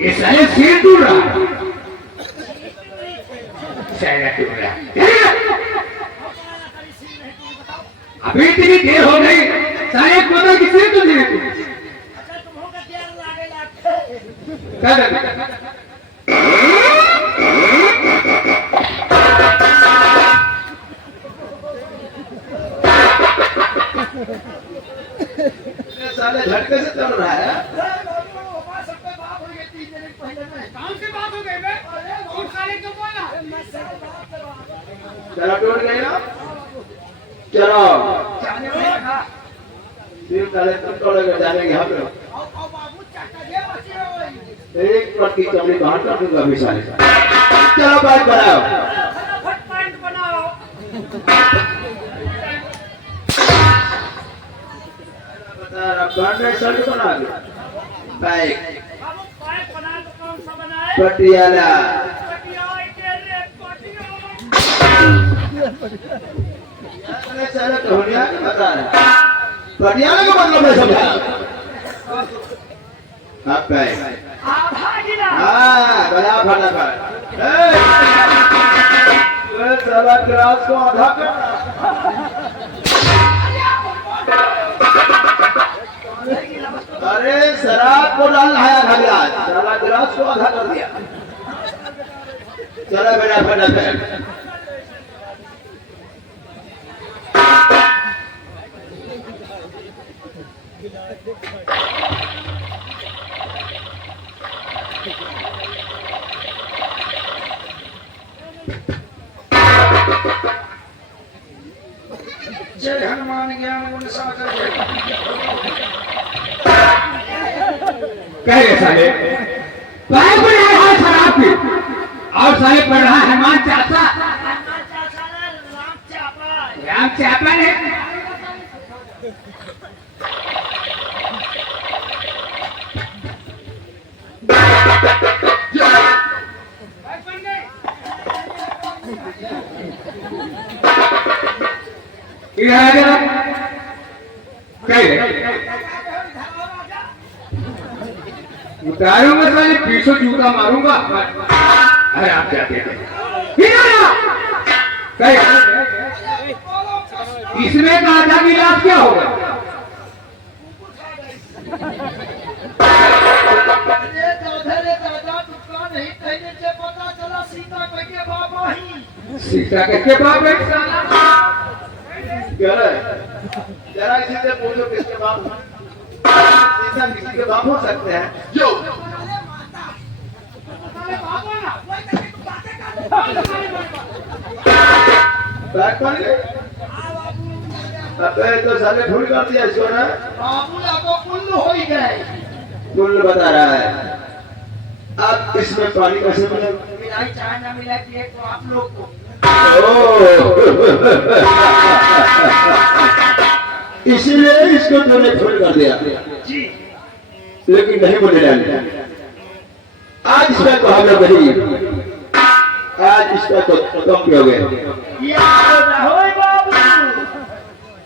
इसलिए सिर टूट रहा टूट रहा। अभी इतनी देर हो गई, सारे बोतल की सिर टूट रही। साले झटके से चल रहा है। चलो टूट गई ना, चलो फिर साले तुम तोड़ेगा जानेंगे हम लोग। एक पट्टी चमड़ी बाहर कर दूंगा अभी साले। चलो बात बनाओ। शर्ट बना दो, बाइक पटियाला बता रहे पटियाला का मतलब मैं समझा। आप बाइक हाँ बड़ा फटाफट साला क्लास को आधा कर। अरे शराब को डालना है आधा गिलास, साला गिलास को आधा कर दिया। चलो बेटा फटाफट जय हनुमान ज्ञान गुण सागर। कह रहे साले पाए पर है शराब की और साले पढ़ रहा हनुमान चाचा राम चापा ने। उतारूंगा साले पीछे जूता मारूंगा। अरे आप जाते हैं इसमें का आधा गिलास क्या होगा? सीता के बाप है जरा इसी से पूछो किसके बाप हैं? सीता किसी के बाप हो सकते हैं? जो बैक पर गए। अबे तो साले भूल कर दिया इसको ना। बाबूला को कुल्ल हो ही गए। कुल्ल बता रहा है। अब इसमें पानी कैसे मिलेगा? मिलाई चाहे ना मिला कि एक आप लोग को। इसीलिए इसको तूने भूल कर दिया जी। लेकिन नहीं बोले डाले। आज इसका तो हम लोग नहीं, आज इसका तो कम भी हो गए।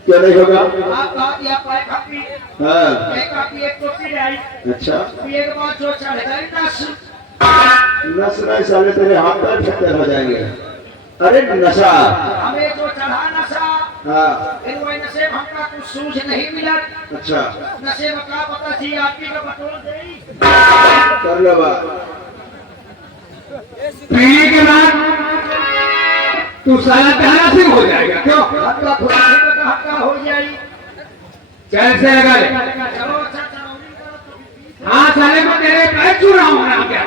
क्या नहीं होगा? हाँ अच्छा नस नहीं साले तेरे हाथ पैर फ्रैक्चर हो जाएंगे। अरे नशा हमें जो चढ़ा नशा। हाँ इन वही नशे में हमका कुछ सूझ नहीं मिला। अच्छा नशे में क्या पता थी आपकी का बटोर गई। कर लो बात पीने के बाद तू साला पहला सिंह हो जाएगा। क्यों हक्का हो जाएगी। चल से लगा ले। हाँ साले को तेरे पैर छू रहा हूँ ना। क्या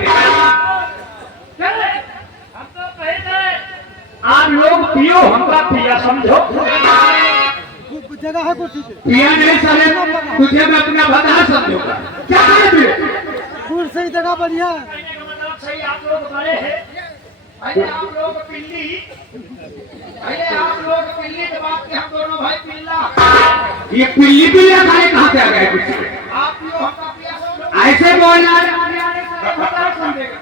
हम तो कहे थे आप लोग पियो हमका पिया समझो। जगह है कुछ पिया नहीं साले तुझे मैं अपना बता समझूंगा। क्या करे फूल सही जगह बढ़िया है। सही आप लोग बड़े हैं। पहले आप लोग पिल्ली जवाब के हम दोनों भाई पिल्ला। ये पिल्ली पिल्ला खाने कहाँ से आ गए कुछ? आप पियो हमका पिया समझो। ऐसे बोलना समझेगा।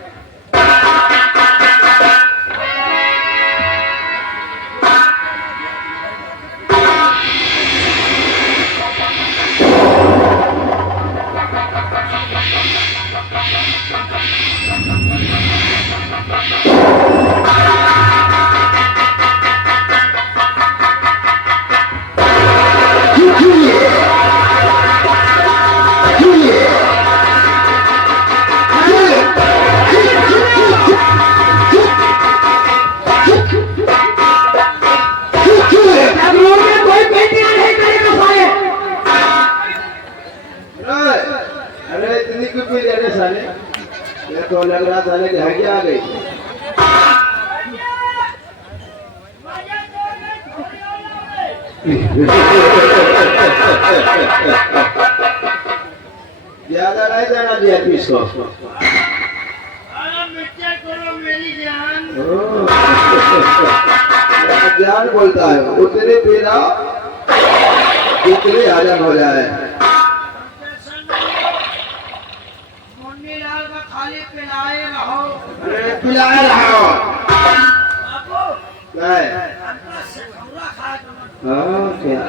साले के हड्डियां आ गई। ज्यादा नहीं देना दिया पीस को। ज्ञान बोलता है उतने पीना जितने हजम हो जाए। खाली पिलाए रहो, पिलाए रहो। क्या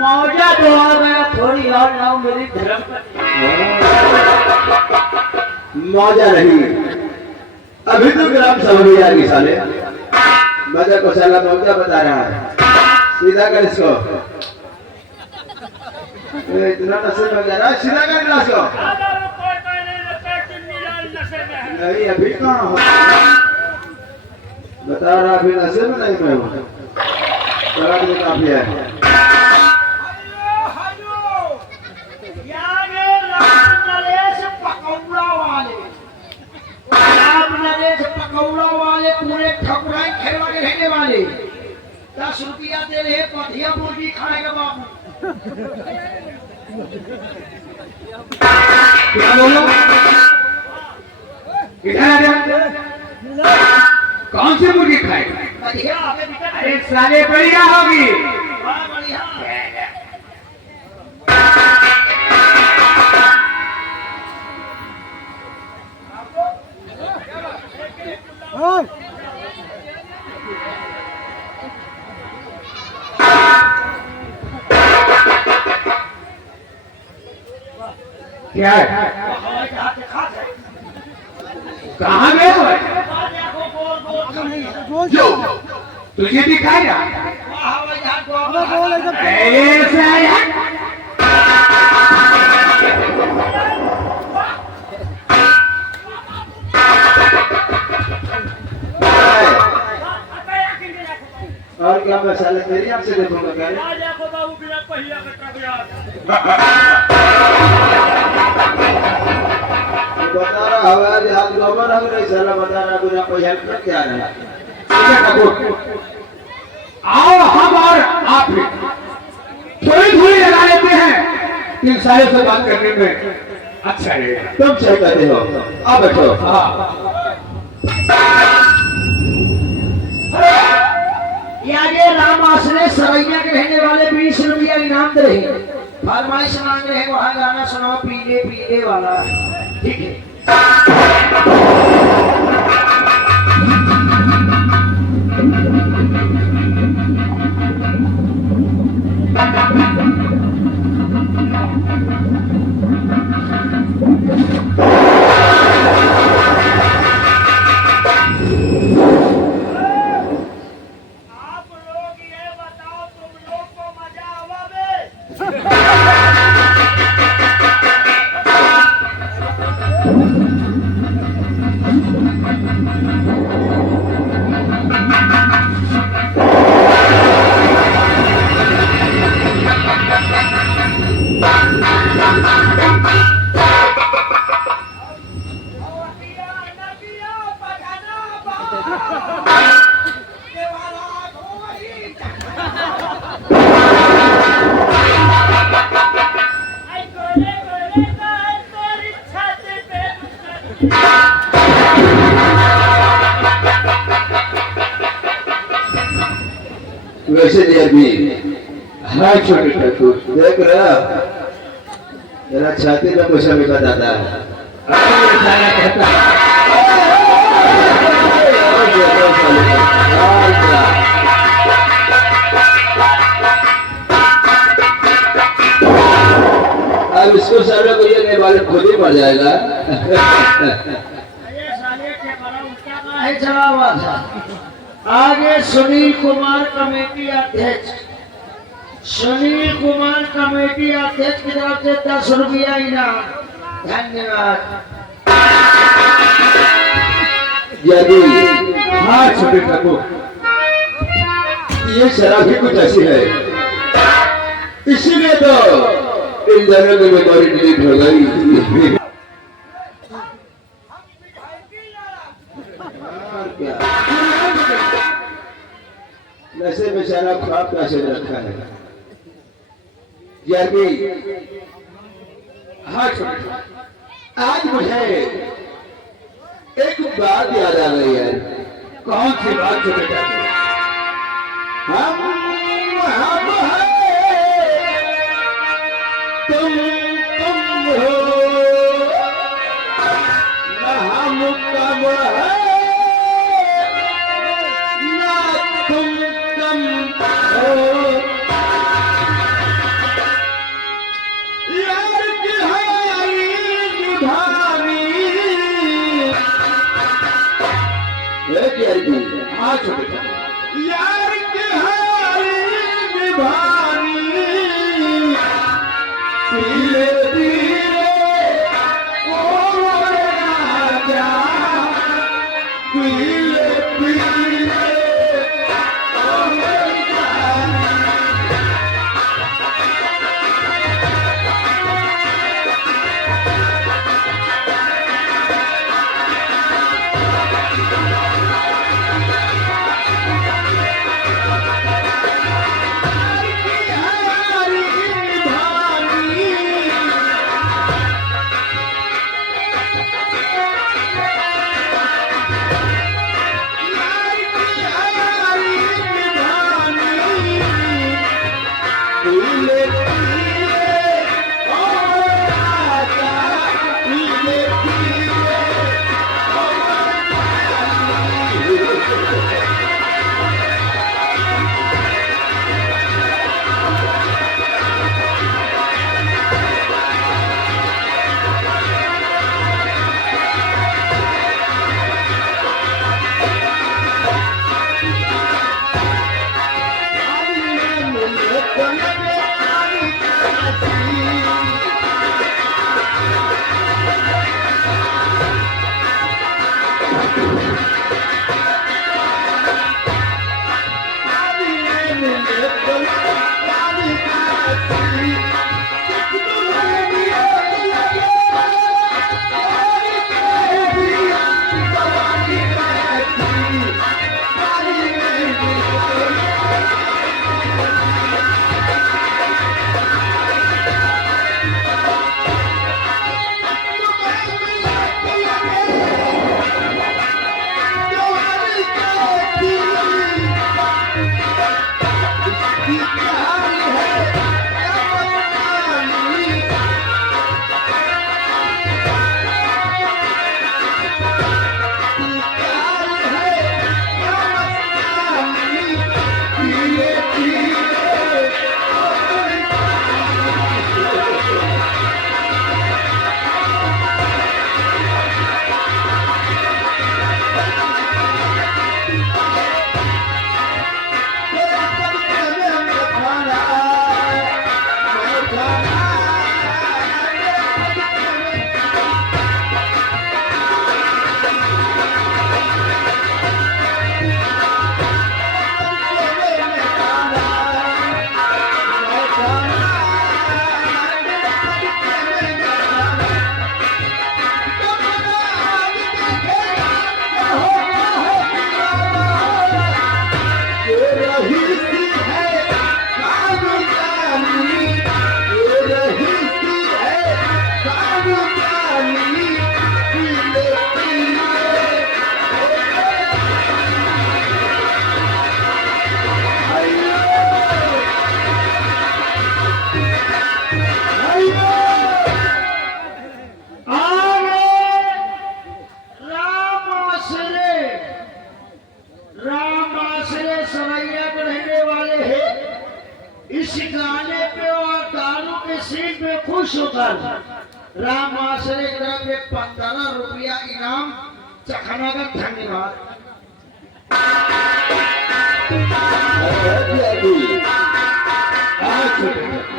मौजा तो आ गया, थोड़ी और लाओ मेरी धर्म। मौजा नहीं, अभी तो ग्राम समझ जाएगी साले। मजा को साला मौजा बता रहा है। सीधा कर इसको। इतना नशे में जा रहा है, सीधा कर गिलास को। नहीं अभी कहाँ हो, बता रहा अभी नशे में नहीं मैं हूँ। चला के काफी है। पकौड़ा वाले पूरे ठकुराई खेलवा के रहने वाले 10 रुपया दे रहे पथिया मुर्गी खाएगा बाबू। क्या बोलो? इधर आ जा। कौन सी मुर्गी खाएगा? पथिया आगे निकल। अरे साले बढ़िया होगी। बड़ा बढ़िया। हाँ क्या है? कहाँ गए हो? जो तुझे दिखाया? बोल एकदम ऐसे आया? और क्या मैं साले तेरी आंख से देखूंगा क्या? बता रहा हवाई हाथ गोबर हो नहीं साला बता रहा बिना कोई हेल्प कर क्या रहा है। आओ हम और आप थोड़ी थोड़ी लगा लेते हैं, इन सारे से बात करने में अच्छा रहेगा। तुम सही कहते हो। आओ बैठो। हाँ आगे राम आश्रय सरैया के रहने वाले 20 रुपया इनाम दे रहे हैं। फरमाइश मांग रहे हैं, वहाँ गाना सुनाओ पीले पीले वाला। ठीक है। वैसे नहीं अभी हाँ छोटे ठाकुर देख रहा मेरा छाती में कुछ अभी बताता है। अरे साला कहता है, अब इसको साले को ये नहीं वाले खुद ही मर जाएगा। चला हुआ था। आगे सुनील कुमार कमेटी अध्यक्ष, सुनील कुमार कमेटी अध्यक्ष की तरफ से 10 रुपया इनाम। धन्यवाद। यदि हाँ छोटे ठाकुर ये शराब ही कुछ ऐसी है, इसीलिए तो इन दोनों की बीमारी डिलीट हो गई। वैसे बेचारा ख्वाब कैसे रखा है यार भी। हाँ छोटे, आज मुझे एक बात याद आ गई है। कौन सी बात छोटे चाचा? हम हैं, तुम हो, न हम कम है, न तुम कम हो। यार की हारी निभानी, हाँ छोटे चाचा, यार की हारी निभानी, धीरे धीरे ओ राजा, धीरे धीरे ओ राजा। खुश होकर राम आश्रय की तरफ एक 15 रुपया इनाम चखाना का धन्यवाद।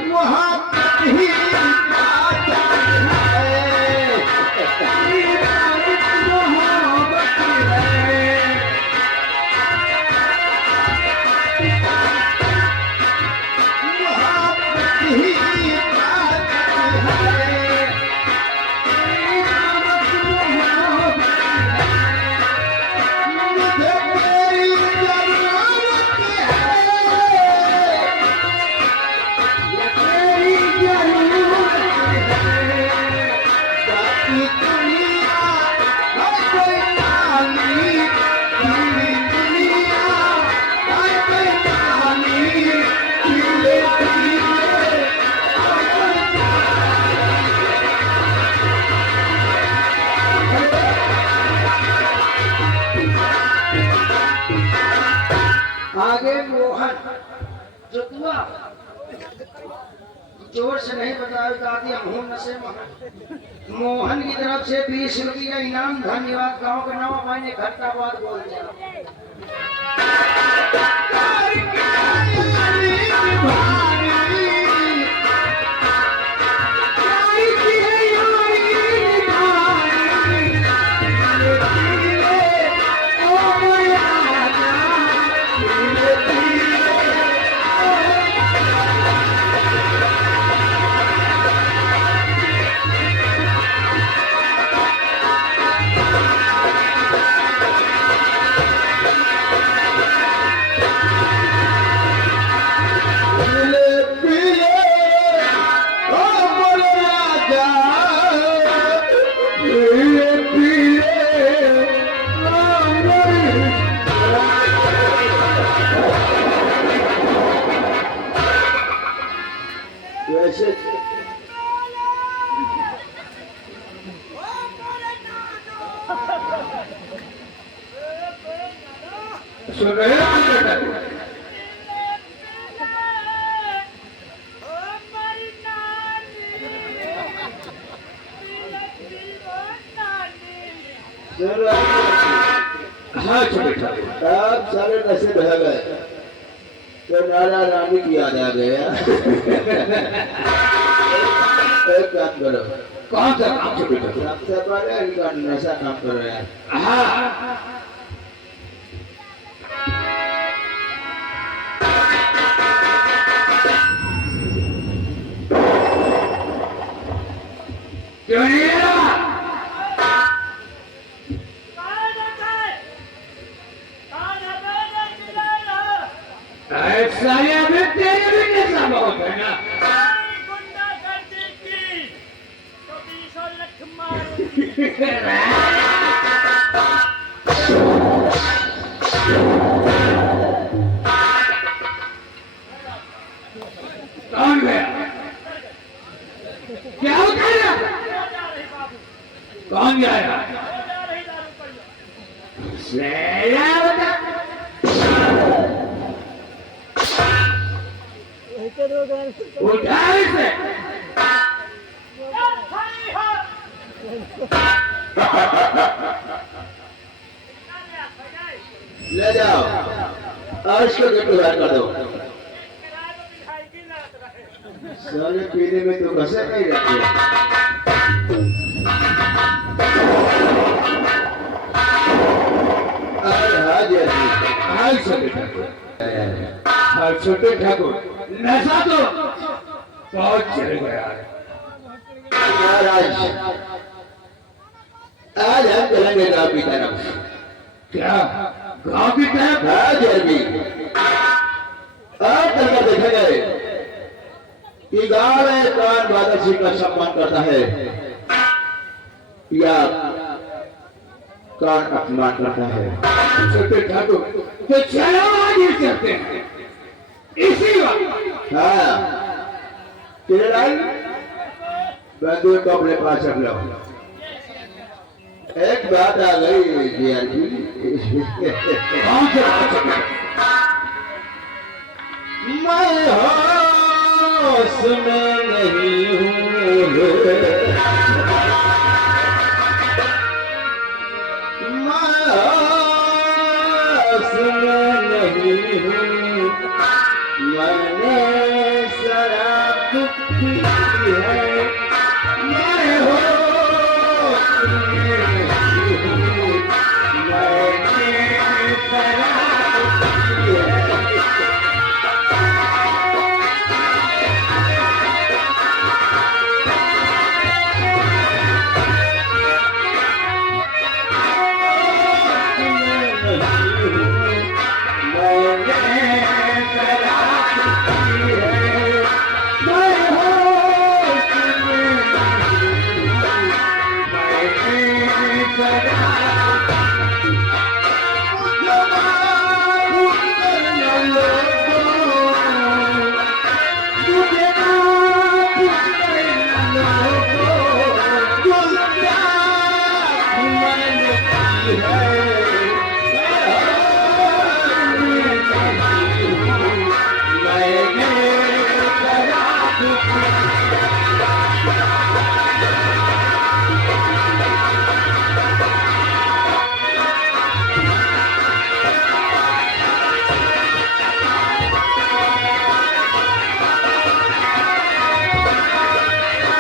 मोहब्बत ही आगे मोहन जुतवा जोर से नहीं बताया दादी मोहन से मोहन की तरफ से 20 रुपया इनाम। धन्यवाद। गांव का नाम मैंने घंटाबाद बोल दिया। वैसे सुन रहे हो हाँ छोटे ठाकुर आप सारे नशे बह गए तो नारा रानी की याद आ गया। एक काम करो। कौन सा काम छोटे ठाकुर? सबसे पहले इनका नशा काम करो यार। हाँ क्यों नहीं ले रहा? ऐसा या फिर तेरे भी नशा बहुत है ना? कौन गया? क्या होता है? कौन जाएगा? शेरा बता। उठा इसे। ले जाओ और इसको गेट बाहर कर दो। साले पीने में तो कसर नहीं रहती है। अरे हाँ जैसी हाँ छोटे ठाकुर, हाँ छोटे ठाकुर, नशा तो बहुत चल गया है। महाराज आज हम चलेंगे गाँव की तरफ। क्या गांव की तरफ? हाँ जैसी आज चलकर देखेंगे कि गाँव में कौन बादल सिंह का सम्मान करता है या कौन अपमान करता है। छोटे ठाकुर तो चलो आगे चलते हैं इसी वक्त। हाँ किरण बंदूक को अपने पास रख लो। एक बात आ गई जीआरपी। कौन से बात है? मैं होश में नहीं हूँ